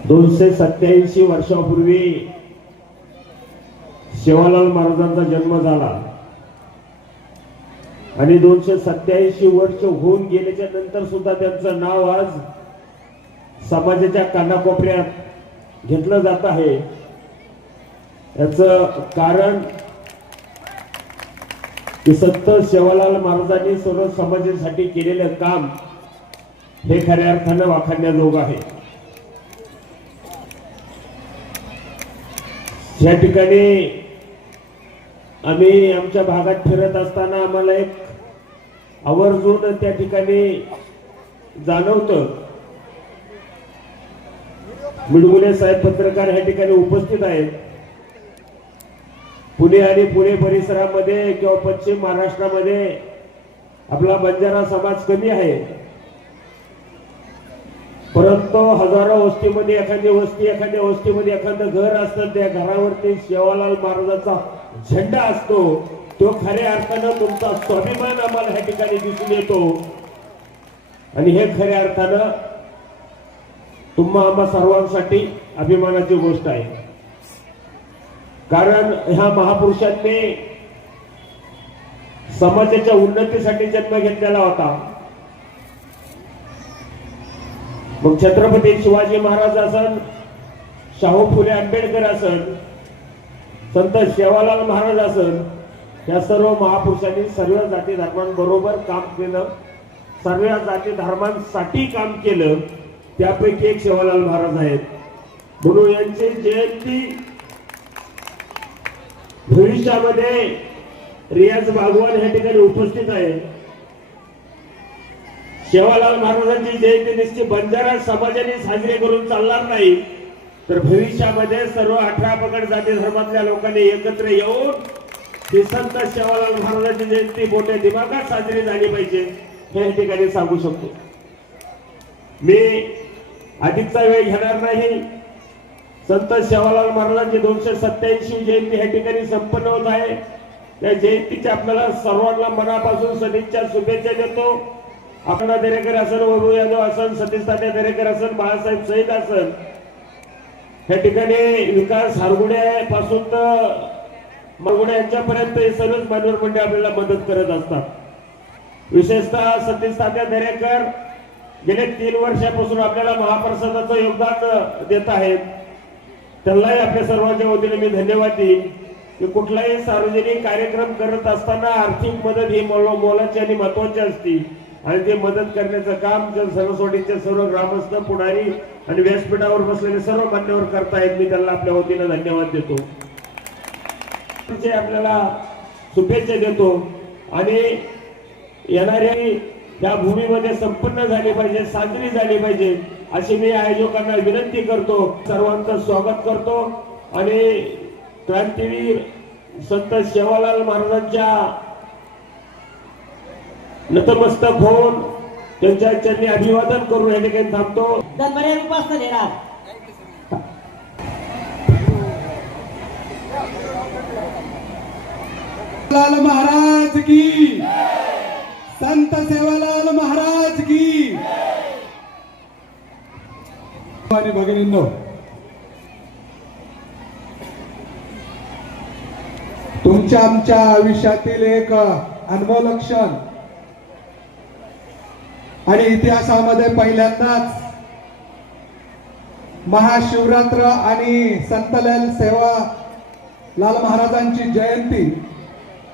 287 वर्षापूर्वी सेवालाल महाराजांचा जन्म झाला आणि 287 वर्ष होऊन गेल्याच्या नंतर सुद्धा त्यांचं नाव आज समाजाच्या कानाकोपऱ्यात घेतलं जात आहे. याचं कारण की संत सेवालाल महाराजांनी सर्व समाजासाठी केलेलं काम हे खऱ्या अर्थानं वाखाणण्याजोग आहे. या ठिकाणी आम्ही आमच्या भागात फिरत असताना आम्हाला एक आवर्जून त्या ठिकाणी जाणवतं. मिडगुले साहेब पत्रकार ह्या ठिकाणी उपस्थित आहेत. पुणे आणि पुणे परिसरामध्ये किंवा पश्चिम महाराष्ट्रामध्ये आपला बंजारा समाज कमी आहे, परंतु हजारो वस्तीमध्ये एखाद्या वस्तीमध्ये एखादं घर असतं, त्या घरावरती सेवालाल महाराजांचा झेंडा असतो. तो खऱ्या अर्थानं तुमचा स्वाभिमान आम्हाला ह्या ठिकाणी दिसून येतो आणि हे खऱ्या अर्थानं तुम्हा आम्हा सर्वांसाठी अभिमानाची गोष्ट आहे. कारण ह्या महापुरुषांनी समाजाच्या उन्नतीसाठी जन्म घेतलेला होता. मग छत्रपती शिवाजी महाराज असन, शाहू फुले आंबेडकर असन, संत सेवालाल महाराज असन, या सर्व महापुरुषांनी सर्व जाती धर्मांबरोबर काम केलं, सर्व जाती धर्मांसाठी काम केलं. त्यापैकी एक सेवालाल महाराज आहेत. म्हणून यांची जयंती भविष्यामध्ये रियाज बागवान या ठिकाणी उपस्थित आहे. सेवालाल महाराजांची जयंती निश्चित बंजारा समाजाने साजरी करून चालणार नाही, तर भविष्यामध्ये सर्व 18 पगड जाती धर्मातल्या लोकांनी एकत्र येऊन ही संत सेवालाल महाराजांची जयंती मोठ्या दिमागात साजरी झाली पाहिजे हे या ठिकाणी सांगू शकतो. मी अधिकचा वेळ घेणार नाही. संत सेवालाल महाराजांची 287वी जयंती या ठिकाणी संपन्न होत आहे. त्या जयंतीच्या आपल्याला सर्वांना मनापासून सदिच्छा शुभेच्छा देतो. अण्णा दरेकर असेल, वैभव यादव असेल, सतीश तात्या दरेकर असेल, बाळासाहेब सईद असेल, या ठिकाणी विकास हारगुडे पासून तर मरगुडे यांच्यापर्यंत हे सर्वच मान्यवर मंडळी आपल्याला मदत करत असतात. विशेषतः सतीश तात्या दरेकर गेले 3 वर्षापासून आपल्याला महाप्रसादाचं योगदान देत आहेत. त्यांनाही आपल्या सर्वांच्या वतीने मी धन्यवाद देईन की कुठलाही सार्वजनिक कार्यक्रम करत असताना आर्थिक मदत ही मोलाची आणि महत्वाची असते आणि ते मदत करण्याचं काम सरस्वतीचे सर्व ग्रामस्थ, पुढारी आणि व्यासपीठावर बसलेले सर्व मान्यवर करतायत. मी त्यांना आपल्या वतीने धन्यवाद देतो. आपल्याला शुभेच्छा देतो आणि येणारी या भूमीमध्ये संपन्न झाली पाहिजे, साजरी झाली पाहिजे अशी मी आयोजकांना विनंती करतो. सर्वांचं स्वागत करतो आणि क्रांतीवीर संत सेवालाल महाराजांच्या नतमस्तक होऊन त्यांच्या चरणी अभिवादन करून या ठिकाणी थांबतो. दरबारी उपासना देणार. लाल महाराज की, संत सेवालाल महाराज की. आणि भगिनींनो, तुमच्या आमच्या आयुष्यातील एक अनमोल क्षण आणि इतिहासामध्ये पहिल्यांदाच महाशिवरात्र आणि संतलाल सेवालाल महाराजांची जयंती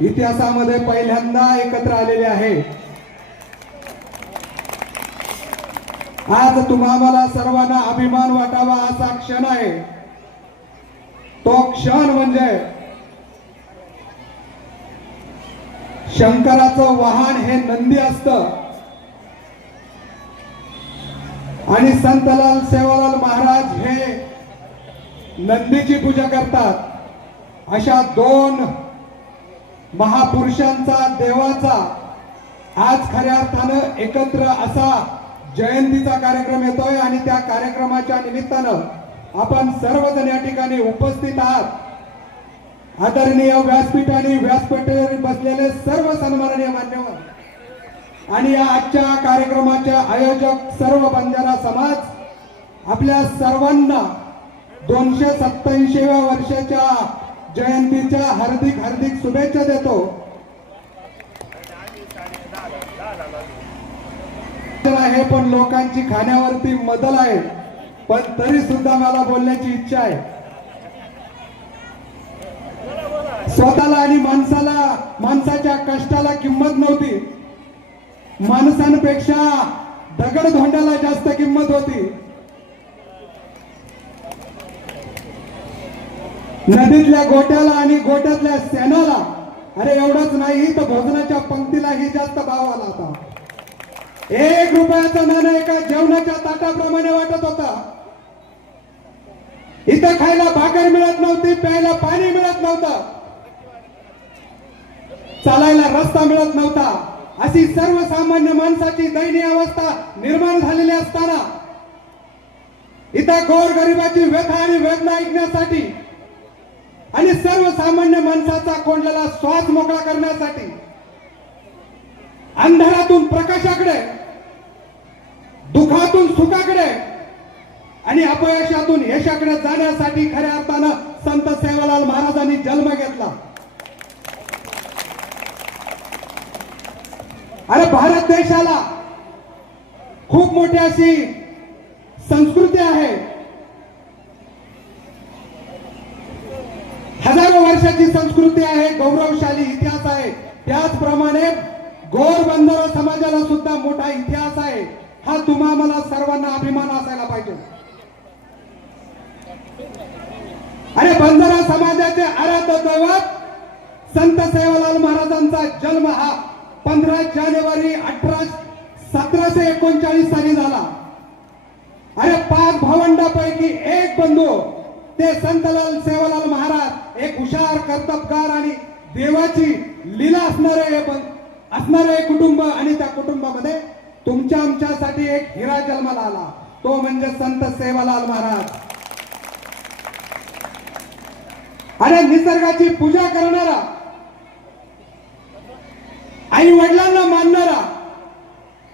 इतिहासामध्ये पहिल्यांदा एकत्र आलेले आहे. आज तुम्हाला सर्वांना अभिमान वाटावा असा क्षण आहे. तो क्षण म्हणजे शंकराचं वाहन हे नंदी असतं आणि संतलाल सेवालाल महाराज हे नंदीची पूजा करतात. अशा 2 महापुरुषांचा, देवाचा आज खऱ्या अर्थानं एकत्र असा जयंतीचा कार्यक्रम येतोय आणि त्या कार्यक्रमाच्या निमित्तानं आपण सर्वजण या ठिकाणी उपस्थित आहात. आदरणीय व्यासपीठाने व्यासपीठावर बसलेले सर्व सन्माननीय मान्यवर आणि या आजच्या कार्यक्रमाचे आयोजक सर्व बंजारा समाज, आपल्या सर्वांना 287व्या वर्षाच्या जयंतीच्या हार्दिक शुभेच्छा देतो. आहे पण लोकांची खाण्यावरती मदल आहे, पण तरी सुद्धा मला बोलण्याची इच्छा आहे. स्वतःला आणि माणसाच्या कष्टाला किंमत नव्हती. माणसांपेक्षा दगडधोंड्याला जास्त किंमत होती. नदीतल्या गोट्याला आणि गोट्यातल्या सेनाला, अरे एवढंच नाही तर भोजनाच्या पंक्तीलाही जास्त भाव आला होता. 1 रुपयाचं नाणं एका जेवणाच्या ताटाप्रमाणे वाटत होता. इथं खायला भाकर मिळत नव्हती, प्यायला पाणी मिळत नव्हतं, चालायला रस्ता मिळत नव्हता. अशी सर्वसामान्य माणसाची दयनीय अवस्था निर्माण झालेली असताना इथं गोरगरिबाची व्यथा आणि वेदना ऐकण्यासाठी आणि सर्वसामान्य माणसाचा कोंडलेला श्वास मोकळा करण्यासाठी, अंधारातून प्रकाशाकडे, दुःखातून सुखाकडे आणि अपयशातून यशाकडे जाण्यासाठी खऱ्या अर्थानं संत सेवालाल महाराजांनी जन्म घेतला. अरे भारत देशाला खूप मोठी अशी संस्कृती आहे. हजारो वर्षाची संस्कृती आहे, गौरवशाली इतिहास आहे. त्याचप्रमाणे गोर बंजारा समाजाला सुद्धा मोठा इतिहास आहे. हा तुम्हा मला सर्वांना अभिमान असायला पाहिजे. अरे बंजारा समाजाचे आराध्य दैवत संत सेवालाल महाराजांचा जन्म हा 15 जानेवारी 1739 साली झाला. अरे 5 भावंडापैकी एक बंधू ते संतलाल सेवालाल महाराज एक हुशार, कर्तबगार आणि देवाची लीला असणारे कुटुंब आणि त्या कुटुंबामध्ये तुमच्या आमच्यासाठी एक हिरा जन्माला आला, तो म्हणजे संत सेवालाल महाराज. अरे निसर्गाची पूजा करणारा, आई वडिलांना मानणारा,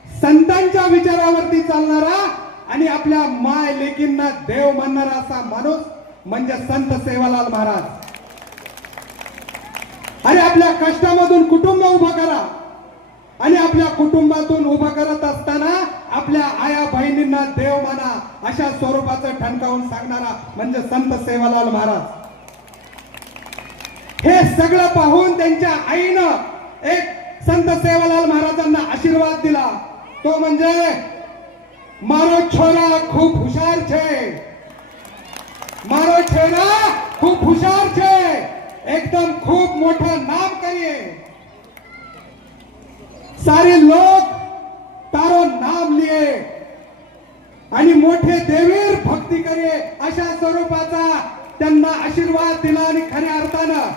संतांच्या विचारावरती चालणारा आणि आपल्या माय लेकींना देव मानणारा असा माणूस म्हणजे संत सेवालाल महाराज. अरे आपल्या कष्टामधून कुटुंब उभं करा आणि आपल्या कुटुंबातून उभं करत असताना आपल्या आया बहिणींना देव माना अशा स्वरूपाचं ठणकावून सांगणारा म्हणजे संत सेवालाल महाराज. हे सगळं पाहून त्यांच्या आईनं एक संत सेवालाल महाराजांना आशीर्वाद दिला, तो म्हणजे मारो छोरा खूप हुशार छे, मारो छोरा खूप हुशार छे, एकदम खूप मोठं नाम करिए, सारे लोग तारो नाम लिए आणि मोठे देवीर भक्ती करिए अशा स्वरूपाचा त्यांना आशीर्वाद दिला. आणि खऱ्या अर्थानं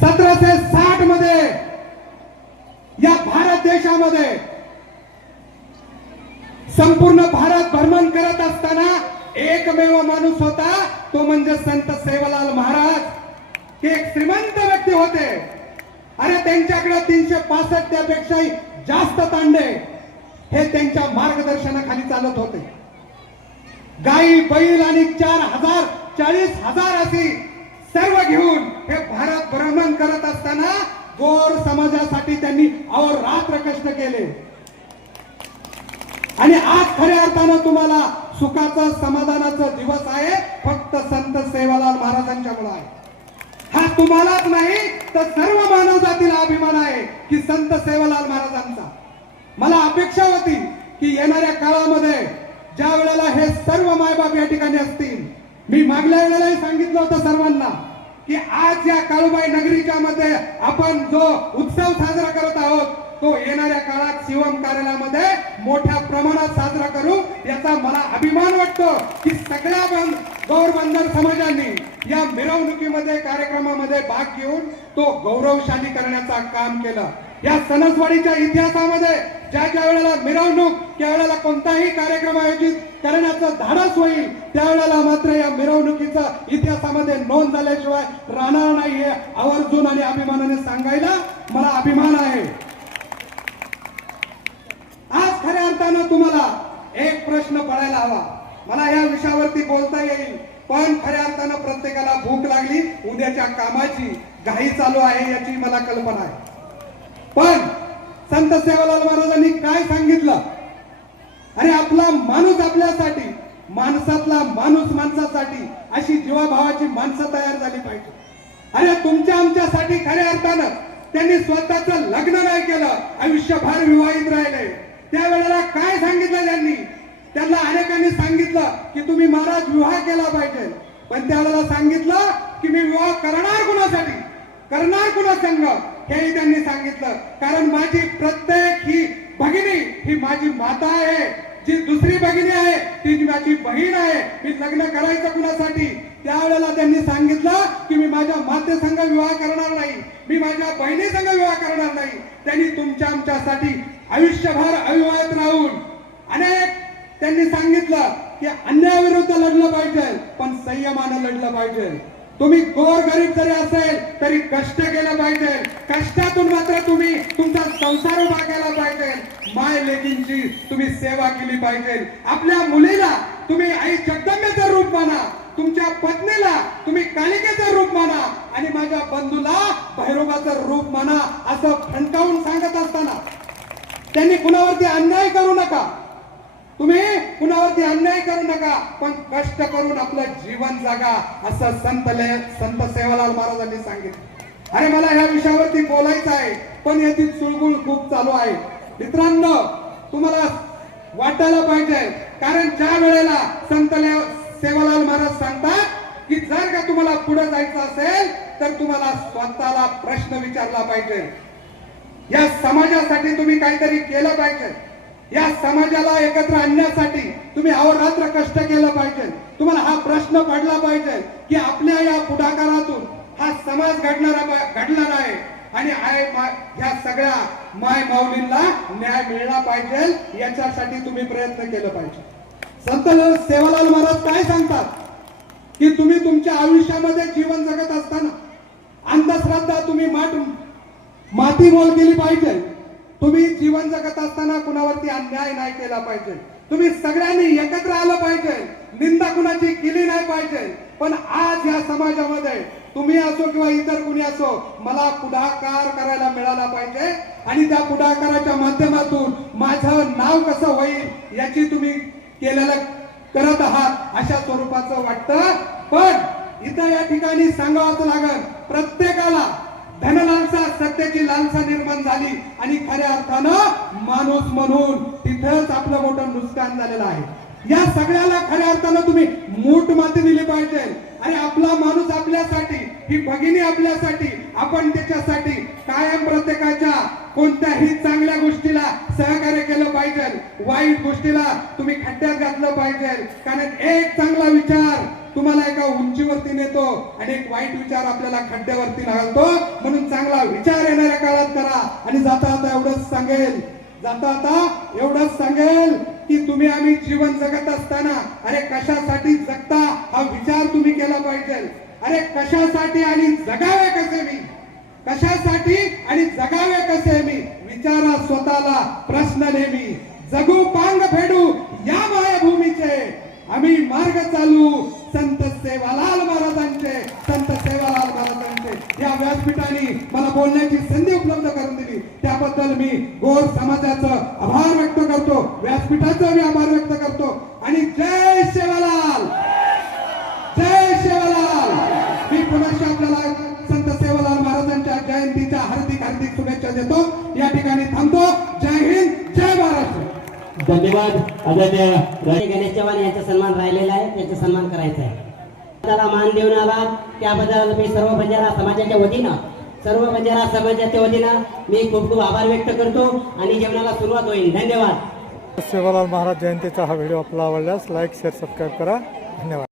1760 मध्ये या भारत देशामध्ये संपूर्ण भारत भ्रमण करत असताना एकमेव माणूस होता, तो म्हणजे संत सेवालाल महाराज. ते एक श्रीमंत व्यक्ती होते. अरे त्यांच्याकडे 365 त्यापेक्षाही जास्त तांडे हे त्यांच्या मार्गदर्शनाखाली चालत होते. गाई बैल आणि 4,000 40,000 अशी सर्व घेऊन हे भारत भ्रमण करत असताना गोर समाजासाठी त्यांनी अहोरात्र कष्ट केले. आणि आज खऱ्या अर्थानं तुम्हाला सुखाचा समाधानाचा दिवस आहे फक्त संत सेवालाल महाराजांच्यामुळे आहे. हा तुम्हालाच नाही तर सर्व मानव जातीला अभिमान आहे की संत सेवालाल महाराजांचा. मला अपेक्षा होती की येणाऱ्या काळामध्ये ज्या वेळेला हे सर्व मायबाप या ठिकाणी असतील, मी मागल्या वेळेलाही सांगितलं होतं सर्वांना की आज या काळूबाई नगरीच्या मध्ये आपण जो उत्सव साजरा करत आहोत तो येणाऱ्या काळात शिवम कार्यालयामध्ये मोठ्या प्रमाणात साजरा करू, याचा मला अभिमान वाटतो की सगळ्या गौरबंदर समाजांनी या मिरवणुकीमध्ये कार्यक्रमामध्ये भाग घेऊन तो गौरवशाली करण्याचा काम केलं. या सणसवाडीच्या इतिहासामध्ये ज्या ज्या वेळेला मिरवणूक त्यावेळेला कोणताही कार्यक्रम आयोजित करण्याचं धाडस होईल त्यावेळेला मात्र या मिरवणुकीचा इतिहासामध्ये नोंद झाल्याशिवाय राहणार नाही हे आवर्जून आणि अभिमानाने सांगायला मला अभिमान आहे. आज खऱ्या अर्थानं तुम्हाला एक प्रश्न पडायला हवा. मला या विषयावरती बोलता येईल पण खऱ्या अर्थानं प्रत्येकाला भूक लागली, उद्याच्या कामाची घाई चालू आहे याची मला कल्पना आहे. पण संत सेवालाल महाराजांनी काय सांगितलं, अरे आपला माणूस आपल्यासाठी, माणसातला माणूस माणसासाठी अशी जीवाभावाची माणसं तयार झाली पाहिजे. अरे तुमच्या आमच्यासाठी खऱ्या अर्थानं त्यांनी स्वतःचं लग्न नाही केलं, आयुष्यभर विवाहित राहिले. त्यावेळेला काय सांगितलं त्यांना अनेकांनी सांगितलं की तुम्ही महाराज विवाह केला पाहिजे, पण त्यावेळेला सांगितलं की मी विवाह करणार कुणासाठी, करणार कुणा संघ हेही त्यांनी सांगितलं. कारण माझी प्रत्येक ही भगिनी ही माझी माता आहे, जी दुसरी भगिनी आहे ती माझी बहीण आहे. मी लग्न करायचं कुणासाठी, त्यावेळेला त्यांनी सांगितलं की मी माझ्या माते संघ विवाह करणार नाही, मी माझ्या बहिणी संघ विवाह करणार नाही. त्यांनी तुमच्या आमच्यासाठी आयुष्यभर अविवाहित राहून अनेक त्यांनी सांगितलं की अन्यायाविरुद्ध लढलं पाहिजे पण संयमानं लढलं पाहिजे. तुम्ही गोरगरीब जरी असेल तरी कष्ट केलं पाहिजे, कष्टातून मात्र तुम्ही तुमचा संसार उभा केला पाहिजे, माय लेकींची तुम्ही सेवा केली पाहिजे. आपल्या मुलीला तुम्ही आई जगदंबेचं रूप माना, तुमच्या पत्नीला तुम्ही कालिकेचं रूप माना आणि माझ्या बंधूला भैरवाचं रूप माना असं ठणकावून सांगत असताना त्यांनी कुणावरती अन्याय करू नका, तुम्ही कुणावरती अन्याय करू नका पण कष्ट करून आपलं जीवन जगा असं संत सेवालाल महाराजांनी सांगितलं. अरे मला ह्या विषयावरती बोलायचं आहे पण याची चुळबुळ खूप चालू आहे. मित्रांनो तुम्हाला वाटायला पाहिजे, कारण ज्या वेळेला संत सेवालाल महाराज सांगतात की जर का तुम्हाला पुढे जायचं असेल तर तुम्हाला स्वतःला प्रश्न विचारला पाहिजे, या समाजासाठी तुम्ही काहीतरी केलं पाहिजे, या समाजाला एकत्र आणण्यासाठी तुम्ही अहोरात्र कष्ट केलं पाहिजे. तुम्हाला हा प्रश्न पडला पाहिजे की आपल्या या पुढाकारातून हा समाज घडणार आहे आणि ह्या सगळ्या माय माऊलींना न्याय मिळला पाहिजे याच्यासाठी तुम्ही प्रयत्न केलं पाहिजे. संत सेवालाल महाराज काय सांगतात की तुम्ही तुमच्या आयुष्यामध्ये जीवन जगत असताना अंधश्रद्धा तुम्ही माती मोल केली पाहिजे. तुम्ही जीवन जगत असताना कुणावरती अन्याय नाही केला पाहिजे. तुम्ही सगळ्यांनी एकत्र आलं पाहिजे. निंदा कुणाची केली नाही पाहिजे. पण आज या समाजामध्ये तुम्ही असो किंवा इतर कुणी असो मला पुढाकार करायला मिळाला पाहिजे आणि त्या पुढाकाराच्या माध्यमातून माझं नाव कसं होईल याची तुम्ही केलेलं करत आहात अशा स्वरूपाचं वाटतं. पण इथं या ठिकाणी सांगावंच लागल प्रत्येकाला धनलालसा सत्तेची लालसा निर्माण झाली आणि खऱ्या अर्थानं माणूस म्हणून तिथंच आपलं मोठं नुकसान झालेलं आहे. या सगळ्याला खऱ्या अर्थानं तुम्ही मूठ माती दिली पाहिजे आणि आपला माणूस आपल्यासाठी ही भगिनी आपल्यासाठी आपण त्याच्यासाठी कायम प्रत्येकाच्या कोणत्याही चांगल्या गोष्टीला सहकार्य केलं पाहिजे. वाईट गोष्टीला तुम्ही खड्ड्यात घातलं पाहिजे. कारण एक चांगला विचार तुम्हाला एका उंचीवरती नेतो आणि एक वाईट विचार आपल्याला खड्ड्यावरती घालतो. म्हणून चांगला विचार येणाऱ्या काळात करा. आणि जाता आता एवढंच सांगेल की तुम्ही आम्ही जीवन जगत असताना अरे कशासाठी जगता हा विचार तुम्ही केला पाहिजे. अरे कशासाठी आणि जगावे कसे मी, कशासाठी आणि जगावे कसे मी, विचारा स्वतःला प्रश्न नेहमी. जगू पांग फेडू या मायभूमीचे, आम्ही मार्ग चालू संत सेवालाल महाराजांचे. या व्यासपीठाने मला बोलण्याची संधी उपलब्ध करून दिली त्याबद्दल मी गोर समाजाचं आभार व्यक्त करतो. व्यासपीठाचं मी आभार व्यक्त करतो. आणि जय सेवालाल, जय सेवालाल. मी पुन्हा आपल्याला संत सेवालाल महाराजांच्या जयंतीच्या हार्दिक शुभेच्छा देतो. या ठिकाणी थांबतो. जय हिंद, जय महाराष्ट्र. धन्यवाद. आदरणीय गणेश चव्हाण यांचा सन्मान राहिलेला आहे, त्यांचा सन्मान करायचा आहे. त्याला मान देऊन आला त्याबद्दल मी सर्व बंजारा समाजाच्या वतीनं मी खूप खूप आभार व्यक्त करतो आणि जेवणाला सुरुवात होईल. धन्यवाद. सेवालाल महाराज जयंतीचा हा व्हिडिओ आपला आवडल्यास लाईक शेअर सबस्क्राईब करा. धन्यवाद.